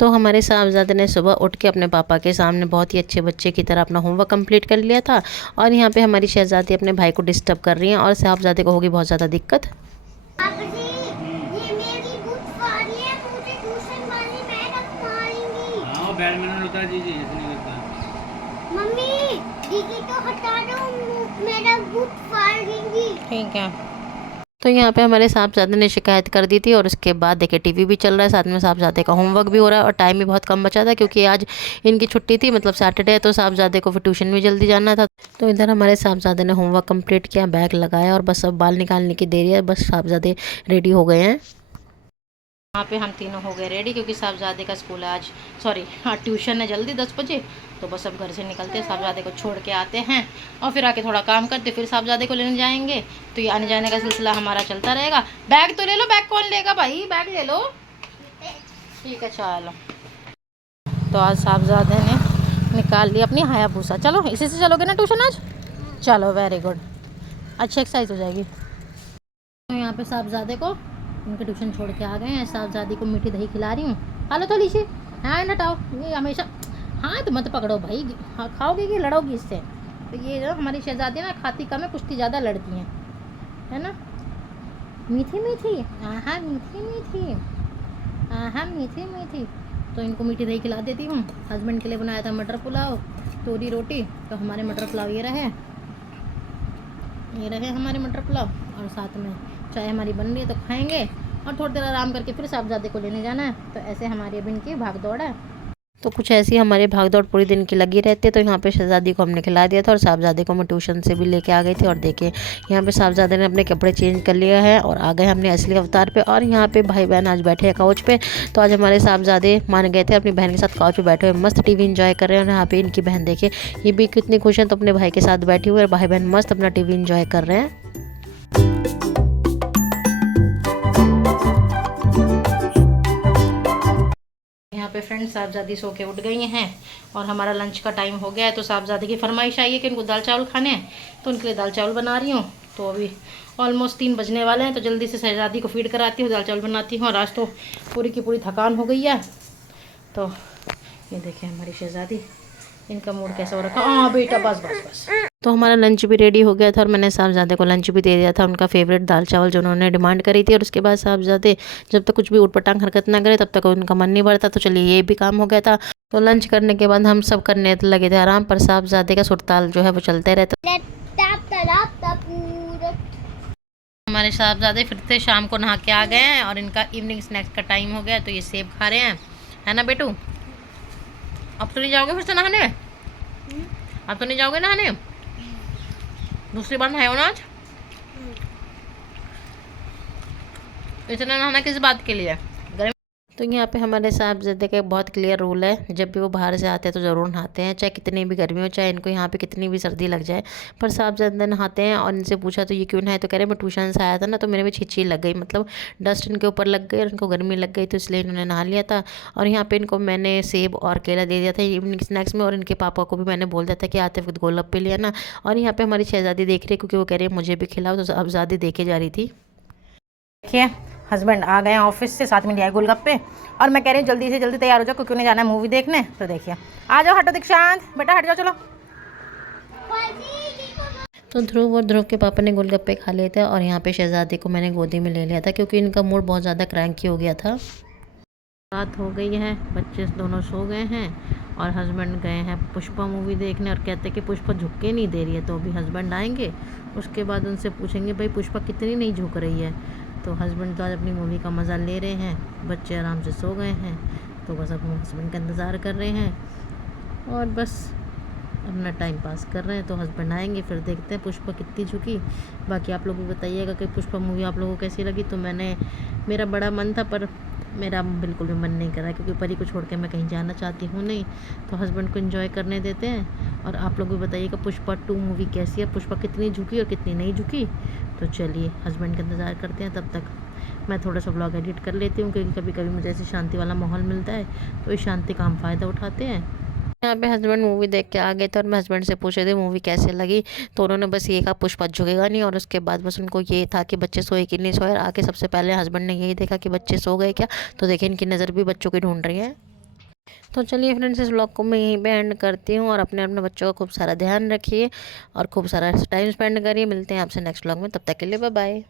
तो हमारे साहबजादे ने सुबह उठ के अपने पापा के सामने बहुत ही अच्छे बच्चे की तरह अपना होमवर्क कंप्लीट कर लिया था। और यहाँ पे हमारी शहजादी अपने भाई को डिस्टर्ब कर रही हैं और साहबजादे को होगी बहुत ज़्यादा दिक्कत। पापा जी, ये मेरी बुक फाड़ी है, मुझे ट्यूशन वाली मैडम मारेंगी। हाँ बैडमिंटन उतार दीजिए, ऐसे नहीं करता। मम्मी दीदी को हटा दो, मेरा बुक फाड़ देंगी। ठीक है। तो यहाँ पे हमारे साहबजादे ने शिकायत कर दी थी और उसके बाद देखिए टीवी भी चल रहा है, साथ में साहबजादे का होमवर्क भी हो रहा है और टाइम भी बहुत कम बचा था क्योंकि आज इनकी छुट्टी थी, मतलब सैटरडे, तो साहबजादे को फिर ट्यूशन भी जल्दी जाना था। तो इधर हमारे साहबजादे ने होमवर्क कंप्लीट किया, बैग लगाया और बस अब बाल निकालने की देरी है, बस साहबजादे रेडी हो गए हैं। यहाँ पे हम तीनों हो गए रेडी क्योंकि साहबजादे का स्कूल है आज, सॉरी हाँ ट्यूशन है जल्दी 10 बजे। तो बस अब घर से निकलते हैं, साहबजादे को छोड़ के आते हैं और फिर आके थोड़ा काम करते, फिर साहबजादे को लेने जाएंगे। तो ये आने जाने का सिलसिला हमारा चलता रहेगा। बैग तो ले लो, बैग कौन लेगा भाई, बैग ले लो। ठीक है चलो। तो आज साहबजादे ने निकाल ली अपनी हायाबूसा। चलो इसी से चलोगे ना ट्यूशन आज? चलो वेरी गुड, अच्छी एक्सरसाइज हो जाएगी। तो यहाँ पे साहबजादे को उनके ट्यूशन छोड़ के आ गए हैं। साहबजादी को मीठी दही खिला रही हूँ, खा लो थोड़ी सी। हाँ हटाओ, ये हमेशा हाँ तो मत पकड़ो भाई, हाँ खाओगे कि लड़ोगी इससे। तो ये जो हमारी शहजादी ना खाती कम है, कुश्ती ज़्यादा लड़ती हैं, है ना। मीठी मीठी, हाँ मीठी मीठी, हाँ मीठी मीठी। तो इनको मीठी दही खिला देती हूँ। हस्बैंड के लिए बनाया था मटर पुलाव, तोरी रोटी। तो हमारे मटर पुलाव ये रहे हमारे मटर पुलाव, और साथ में चाय हमारी बन रही है तो खाएंगे और थोड़ी देर आराम करके फिर साहबजादे को लेने जाना है। तो ऐसे हमारी अभी इनकी भाग दौड़ है। तो कुछ ऐसी हमारी भाग दौड़ पूरी दिन की लगी रहती है। तो यहाँ पे शहजादी को हमने खिला दिया था और साहबजादे को मैं ट्यूशन से भी लेके आ गई थी। और देखिए यहाँ पे साहबजादे ने अपने कपड़े चेंज कर लिया है और आ गए हमने असली अवतार पे। और यहाँ पे भाई बहन आज बैठे हैं काउच पे। तो आज हमारे साहबजादे मान गए थे अपनी बहन के साथ काउच पे बैठे हुए मस्त टीवी इंजॉय कर रहे हैं। और यहाँ पे इनकी बहन देखिए ये भी कितनी खुश है, तो अपने भाई के साथ बैठी हुई है और भाई बहन मस्त अपना टीवी इंजॉय कर रहे हैं। यहाँ पे फ्रेंड्स साहबजादी सो के उठ गई हैं और हमारा लंच का टाइम हो गया है। तो साहबजादी की फरमाइश आई है कि उनको दाल चावल खाने हैं, तो उनके लिए दाल चावल बना रही हूँ। तो अभी ऑलमोस्ट 3 बजने वाले हैं, तो जल्दी से शहजादी को फीड कराती हूँ, दाल चावल बनाती हूँ। और आज तो पूरी की पूरी थकान हो गई है। तो ये देखें हमारी शहजादी, इनका मूड कैसा हो रखा। हाँ बेटा बस बस बस। तो हमारा लंच भी रेडी हो गया था और मैंने साहबजादे को लंच भी दे दिया था, उनका फेवरेट दाल चावल जो उन्होंने डिमांड करी थी। और उसके बाद साहबजादे जब तक कुछ भी उटपटांग हरकत ना करे तब तक उनका मन नहीं भरता। तो चलिए ये भी काम हो गया था। तो लंच करने के बाद हम सब करने लगे थे आराम, पर साहबजादे का सुरताल जो है वो चलते रहता। हमारे साहबजादे फिर से शाम को नहा के आ गए हैं और इनका इवनिंग स्नैक्स का टाइम हो गया। तो ये सेब खा रहे हैं, है ना बेटू। अब तो नहीं जाओगे फिर से नहाने? अब तो नहीं जाओगे नहाने? दूसरी बार नहाए हो ना आज? इतना नहाना किस बात के लिए? गर्मी। तो यहाँ पे हमारे साहबजादे का बहुत क्लियर रूल है, जब भी वो बाहर से आते हैं तो ज़रूर नहाते हैं, चाहे कितनी भी गर्मी हो, चाहे इनको यहाँ पे कितनी भी सर्दी लग जाए। पर साहबजादे नहाते हैं। और इनसे पूछा तो ये क्यों नहाए, तो कह रहे मैं ट्यूशन से आया था ना, तो मेरे में छिछी लग गई, मतलब डस्ट इनके ऊपर लग गई और इनको गर्मी लग गई, तो इसलिए इन्होंने नहा लिया था। और यहाँ पे इनको मैंने सेब और केला दे दिया था इवनिंग स्नैक्स में। और इनके पापा को भी मैंने बोल दिया था कि आते वक्त गोलगप्पे लिया ना। और यहाँ पे हमारी शहजादी देख रही है क्योंकि वो कह रही है मुझे भी खिलाओ, तो साहबजादी देखे जा रही थी। देखिए हस्बैंड आ गए हैं ऑफिस से, साथ में लिया गोलगप्पे। और मैं कह रही हूँ जल्दी से जल्दी तैयार हो जाओ क्योंकि उन्हें जाना है मूवी देखने। तो देखिए आ जाओ, हटो दीक्षांत बेटा, हट जाओ चलो। तो ध्रुव और ध्रुव के पापा ने गोलगप्पे खा लिए थे और यहाँ पे शहजादी को मैंने गोदी में ले लिया था क्योंकि इनका मूड बहुत ज़्यादा क्रैंकी हो गया था। रात हो गई है, बच्चे दोनों सो गए हैं और हस्बैंड गए हैं पुष्पा मूवी देखने। और कहते हैं कि पुष्पा झुक के नहीं दे रही है। तो अभी हस्बैंड आएंगे, उसके बाद उनसे पूछेंगे भाई पुष्पा कितनी नहीं झुक रही है। तो हस्बैंड तो आज अपनी मूवी का मज़ा ले रहे हैं, बच्चे आराम से सो गए हैं। तो बस अब हस्बैंड का इंतज़ार कर रहे हैं और बस अपना टाइम पास कर रहे हैं। तो हस्बैंड आएंगे फिर देखते हैं पुष्पा कितनी झुकी। बाकी आप लोग भी बताइएगा कि पुष्पा मूवी आप लोगों को कैसी लगी। तो मेरा बड़ा मन था पर मेरा बिल्कुल भी मन नहीं कर रहा क्योंकि परी को छोड़ के मैं कहीं जाना चाहती हूँ नहीं। तो हस्बैंड को एंजॉय करने देते हैं। और आप लोग भी बताइएगा पुष्पा 2 मूवी कैसी है, पुष्पा कितनी झुकी और कितनी नहीं झुकी। तो चलिए हस्बैंड का इंतज़ार करते हैं, तब तक मैं थोड़ा सा ब्लॉग एडिट कर लेती हूँ क्योंकि कभी कभी मुझे ऐसे शांति वाला माहौल मिलता है, तो इस शांति का हम फ़ायदा उठाते हैं। यहाँ पे हस्बैंड मूवी देख के आ गए थे और मैं हस्बैंड से पूछे थे मूवी कैसे लगी। तो उन्होंने बस ये कहा पुष्पा झुकेगा नहीं। और उसके बाद बस उनको ये था कि बच्चे सोए कि नहीं सोए। आके सबसे पहले हस्बैंड ने यही देखा कि बच्चे सो गए क्या। तो देखिए इनकी नज़र भी बच्चों की ढूंढ रही है। तो चलिए फ्रेंड्स, इस व्लॉग को मैं यहीं पे एंड करती हूँ, और अपने अपने बच्चों का खूब सारा ध्यान रखिए और खूब सारा टाइम स्पेंड करिए। मिलते हैं आपसे नेक्स्ट व्लॉग में, तब तक के लिए बाय बाय।